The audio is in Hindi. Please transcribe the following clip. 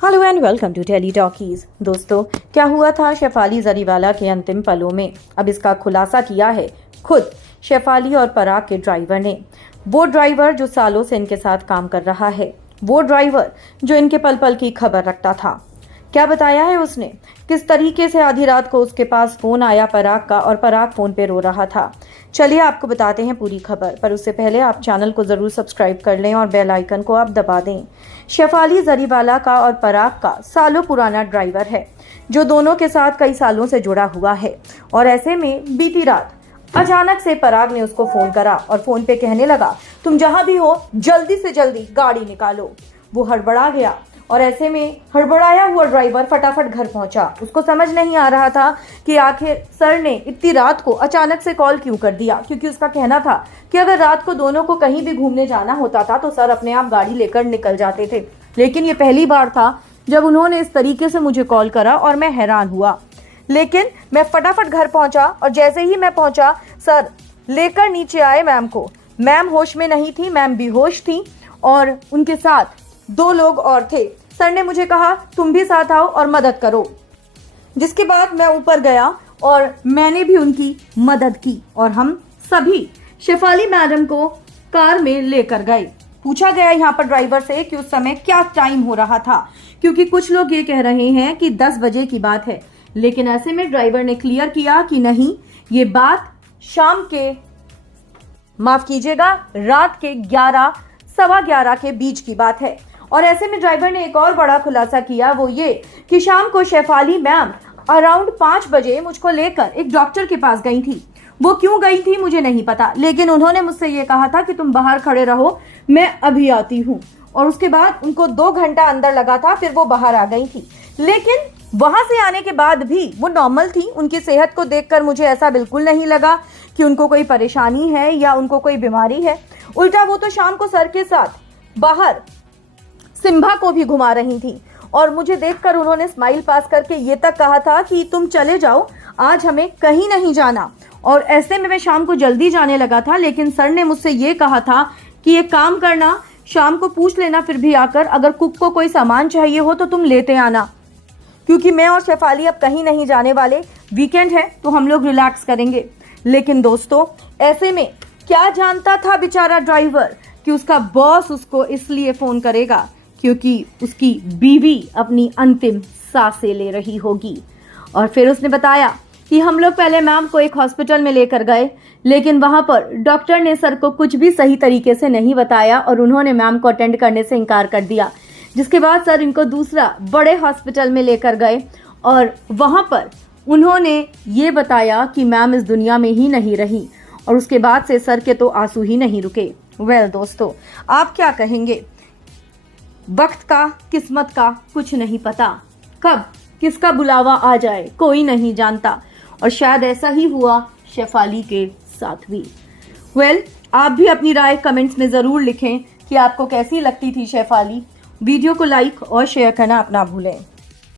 Hello and welcome to Tele Talkies. दोस्तों, क्या हुआ था शेफाली जरीवाला के अंतिम पलों में, अब इसका खुलासा किया है खुद शेफाली और पराग के ड्राइवर ने। वो ड्राइवर जो सालों से इनके साथ काम कर रहा है, वो ड्राइवर जो इनके पल पल की खबर रखता था। क्या बताया है उसने, किस तरीके से आधी रात को उसके पास फोन आया पराग का और पराग फोन पे रो रहा था। चलिए आपको बताते हैं पूरी खबर, पर उससे पहले आप चैनल को जरूर सब्सक्राइब कर लें और बेल आइकन को आप दबा दें। शेफाली जरीवाला का और पराग का सालों पुराना ड्राइवर है, जो दोनों के साथ कई सालों से जुड़ा हुआ है। और ऐसे में बीती रात अचानक से पराग ने उसको फोन करा और फोन पे कहने लगा, तुम जहां भी हो जल्दी से जल्दी गाड़ी निकालो। वो हड़बड़ा गया और ऐसे में हड़बड़ाया हुआ ड्राइवर फटाफट घर पहुंचा। उसको समझ नहीं आ रहा था कि आखिर सर ने इतनी रात को अचानक से कॉल क्यों कर दिया, क्योंकि उसका कहना था कि अगर रात को दोनों को कहीं भी घूमने जाना होता था तो सर अपने आप गाड़ी लेकर निकल जाते थे। लेकिन ये पहली बार था जब उन्होंने इस तरीके से मुझे कॉल करा और मैं हैरान हुआ। लेकिन मैं फटाफट घर पहुंचा और जैसे ही मैं पहुंचा, सर लेकर नीचे आए मैम को। मैम होश में नहीं थी, मैम बेहोश थी और उनके साथ 2 लोग और थे। सर ने मुझे कहा तुम भी साथ आओ और मदद करो, जिसके बाद मैं ऊपर गया और मैंने भी उनकी मदद की और हम सभी शेफाली मैडम को कार में लेकर गए। पूछा गया यहाँ पर ड्राइवर से कि उस समय क्या टाइम हो रहा था, क्योंकि कुछ लोग ये कह रहे हैं कि 10 बजे की बात है, लेकिन ऐसे में ड्राइवर ने क्लियर किया कि नहीं, ये बात शाम के, माफ कीजिएगा, रात के 11 सवा 11 के बीच की बात है। और ऐसे में ड्राइवर ने एक और बड़ा खुलासा किया, वो ये कि शाम को शेफाली मैम अराउंड 5 बजे मुझको लेकर एक डॉक्टर के पास गई थी। वो क्यों गई थी मुझे नहीं पता, लेकिन उन्होंने मुझसे ये कहा था कि तुम बाहर खड़े रहो, मैं अभी आती हूँ। और उसके बाद उनको 2 घंटा अंदर लगा था, फिर वो बाहर आ गई थी। लेकिन वहां से आने के बाद भी वो नॉर्मल थी। उनकी सेहत को देखकर मुझे ऐसा बिल्कुल नहीं लगा कि उनको कोई परेशानी है या उनको कोई बीमारी है। उल्टा वो तो शाम को सर के साथ बाहर सिम्बा को भी घुमा रही थी और मुझे देखकर उन्होंने स्माइल पास करके ये तक कहा था कि तुम चले जाओ, आज हमें कहीं नहीं जाना। और ऐसे में मैं शाम को जल्दी जाने लगा था, लेकिन सर ने मुझसे ये कहा था कि एक काम करना, शाम को पूछ लेना फिर भी आकर, अगर कुक को कोई सामान चाहिए हो तो तुम लेते आना, क्योंकि मैं और शेफाली अब कहीं नहीं जाने वाले, वीकेंड है तो हम लोग रिलैक्स करेंगे। लेकिन दोस्तों, ऐसे में क्या जानता था बेचारा ड्राइवर कि उसका बॉस उसको इसलिए फोन करेगा क्योंकि उसकी बीवी अपनी अंतिम सांसें ले रही होगी। और फिर उसने बताया कि हम लोग पहले मैम को एक हॉस्पिटल में लेकर गए, लेकिन वहां पर डॉक्टर ने सर को कुछ भी सही तरीके से नहीं बताया और उन्होंने मैम को अटेंड करने से इनकार कर दिया। जिसके बाद सर इनको दूसरा बड़े हॉस्पिटल में लेकर गए और वहां पर उन्होंने ये बताया कि मैम इस दुनिया में ही नहीं रही। और उसके बाद से सर के तो आंसू ही नहीं रुके। वेल दोस्तों, आप क्या कहेंगे? वक्त का, किस्मत का कुछ नहीं पता, कब किसका बुलावा आ जाए कोई नहीं जानता। और शायद ऐसा ही हुआ शेफाली के साथ भी। वेल, आप भी अपनी राय कमेंट्स में जरूर लिखें कि आपको कैसी लगती थी शेफाली। वीडियो को लाइक और शेयर करना अपना भूलें।